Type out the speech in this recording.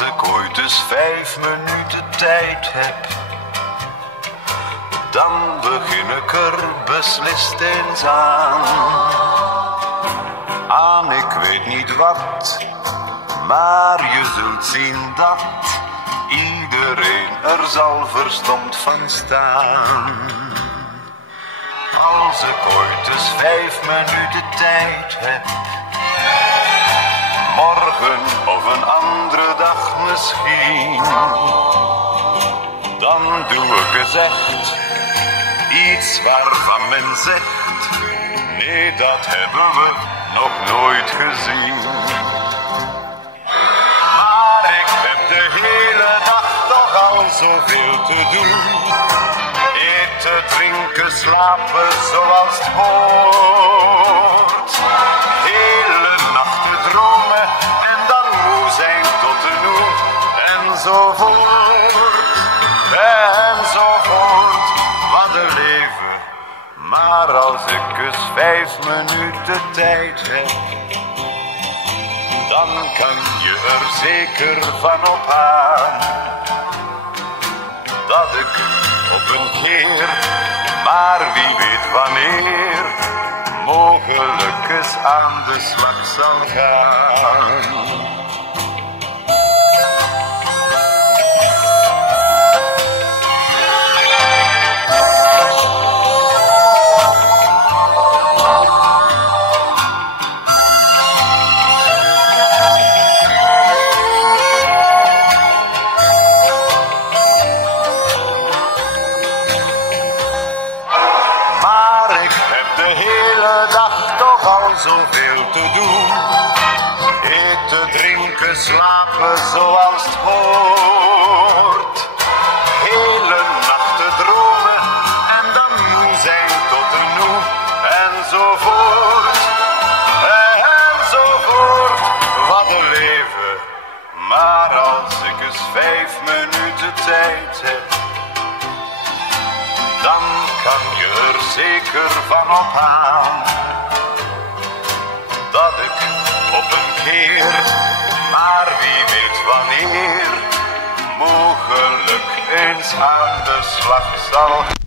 Als ik ooit eens 5 minuten tijd heb, dan begin ik er beslist eens aan. Aan ik weet niet wat, maar je zult zien dat iedereen er zal verstomd van staan. Als ik ooit eens 5 minuten tijd heb, morgen of een andere dag misschien, dan doe ik eens echt iets waarvan men zegt, nee, dat hebben we nog nooit gezien. Maar ik heb de hele dag toch al zoveel te doen. Eten, drinken, slapen zoals het hoort. Hele nachten dromen en dan moe zijn tot de noe. Enzovoort, enzovoort. Wat een leven. Maar als ik eens 5 minuten tijd heb, dan kan je er zeker van op aan dat ik op een keer, maar wie weet wanneer, mogelijk eens aan de slag zal gaan. Zoveel te doen, eten, drinken, slapen zoals het hoort. Hele nachten dromen en dan moe zijn tot de noe. Enzovoort, enzovoort. Wat een leven. Maar als ik eens 5 minuten tijd heb, dan kan je er zeker van op aan dat ik op een keer, maar wie weet wanneer, mogelijk eens aan de slag zal gaan.